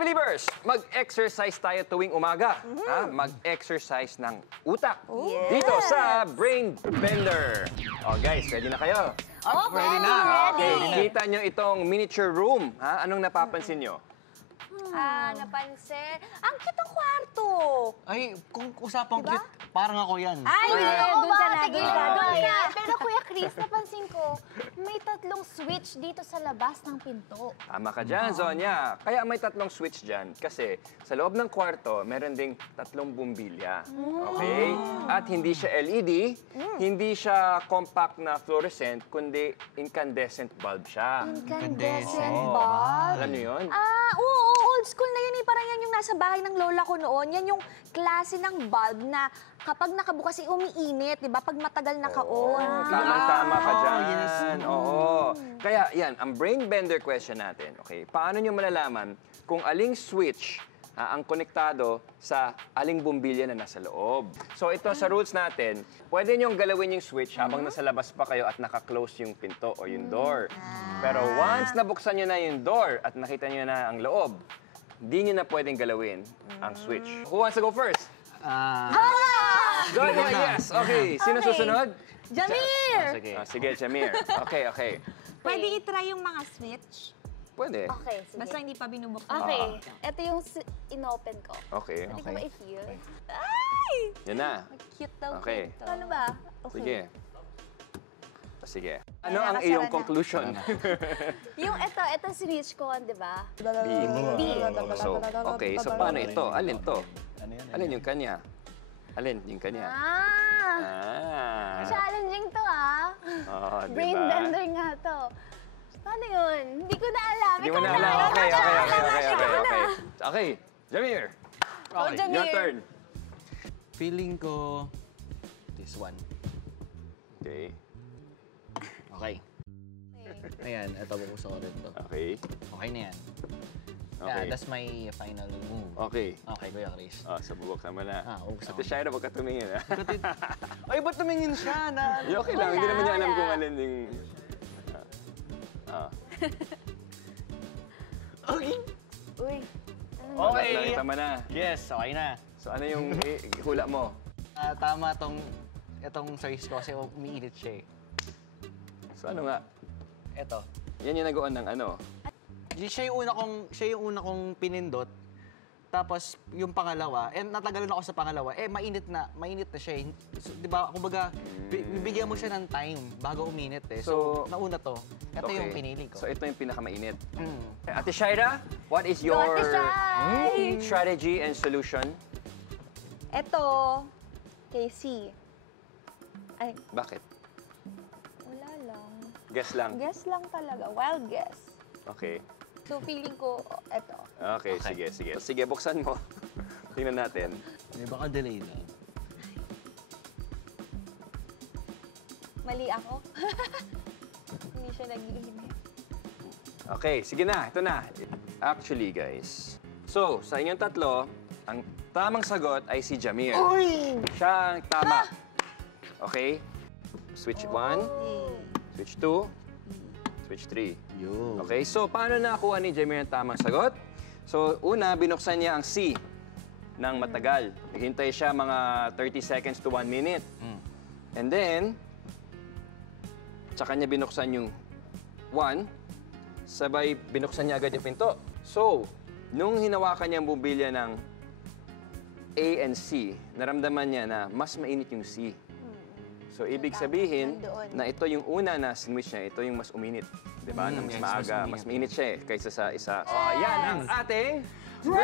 believers, mag-exercise tayo tuwing umaga. Mag-exercise ng utak. Dito sa Brain Bender. Oh guys, ready na kayo? Ready na. Okay, kita nyo itong miniature room. Anong napapansin nyo? Napansin. Ang cute ng kwarto. Ay, kung usapang cute, parang ako yan. Ay, Oo, doon ka na. tigil Doon ka, doon ka. ka. Pero Kuya Chris, napansin ko, may 3 switch dito sa labas ng pinto. Tama ka dyan, Zonya. Kaya may 3 switch dyan. Kasi sa loob ng kwarto, meron ding 3 bumbilya. Okay? At hindi siya LED, hindi siya compact na fluorescent, kundi incandescent bulb siya. Incandescent Oo. bulb. Alam niyo yun? Oo, old school na yun eh. Parang yan yung nasa bahay ng lola ko noon. Yan yung klase ng bulb na kapag nakabukas umiinit, di ba? Pag matagal naka-on. Tama ka dyan. yes. Oo. Kaya yan, ang brain bender question natin, okay? Paano nyo malalaman kung aling switch ang konektado sa aling bumbilya na nasa loob? So ito sa rules natin, pwede nyong galawin yung switch habang nasa labas pa kayo at naka-close yung pinto o yung door. Pero once nabuksan nyo na yung door at nakita nyo na ang loob, hindi nyo na pwedeng galawin ang switch. Who wants to go first? Go ahead, yes. Okay, sino susunod? Jamir! Sige. Sige, Jamir. Okay. Pwede itry yung mga switch. Pwede. Okay, sige. Basta hindi pa binubuksan. Okay, ito yung inopen ko. Okay. Pwede ko ba i-feel? Yan na. Cute daw. Okay. Cute. Ano ba? Sige. Sige. Ano Ay, ang nakasara iyong na. conclusion? Yung ito switch ko, di ba? B. B. So, okay. So, paano ito? Alin to? Ano yan? Alin yung kanya? Alin yung kanya? Challenging to Oh, Brain diba? bender nga to. Paano yun? Hindi ko na alam. Hindi mo Ikaw na alam. Okay. Ikaw na. Okay, Jamir. Oh, Jamir. Your turn. Feeling ko, this one. Okay. Okay. Ayan, ito bubuksan ko rin to. Okay. Okay na yan. Okay. Yeah, that's my final move. Okay. Okay, Kuya Chris. So bubuksan mo na. Bubuksan Ate ko. Shaira, huwag ka tumingin. Ay, ba't tumingin siya? Okay lang, hindi naman niya alam wala. kung alin yung... Okay. Uy. Okay. Nakita mo na. Yes, okay na. So ano yung hula mo? Tama itong choice ko kasi umiinit siya eh. So ano nga? Ito. Yan yung nag-on ng ano? Siya yung una kong pinindot. Tapos yung pangalawa, natagalan ako sa pangalawa, mainit na siya. So, 'di ba? Kumbaga, bibigyan mo siya ng time bago uminit eh. So, nauna to. Ito Okay. yung pinili ko. So ito yung pinakamainit. Ate Shaira, what is your Ate Shai! strategy and solution? Ito, KC. Ay, Bakit? wala lang. Guess lang. Guess lang talaga. Wild guess. Okay. So, feeling ko, ito. Okay, sige. Sige, buksan mo. Tingnan natin. Baka delay na. Mali ako. Hindi siya nag-iinit. Okay, sige na. Ito na. Actually, guys. So, sa inyong tatlo, ang tamang sagot ay si Jamir. Siya ang tama. Okay? Switch 1, switch 2, switch 3. Yo. Okay, so paano nakuha ni Jamir ang tamang sagot? So, una, binuksan niya ang C ng matagal. Naghintay siya mga 30 seconds to 1 minute. And then, tsaka niya binuksan yung 1, sabay binuksan niya agad yung pinto. So, nung hinawakan niya ang bumbilya ng A and C, naramdaman niya na mas mainit yung C. So, ibig sabihin na ito yung una na sinwitch niya, ito yung mas uminit. Diba? Na mas yes, maaga, mas mas mainit siya kaysa sa isa. So, ayan ang ating Brain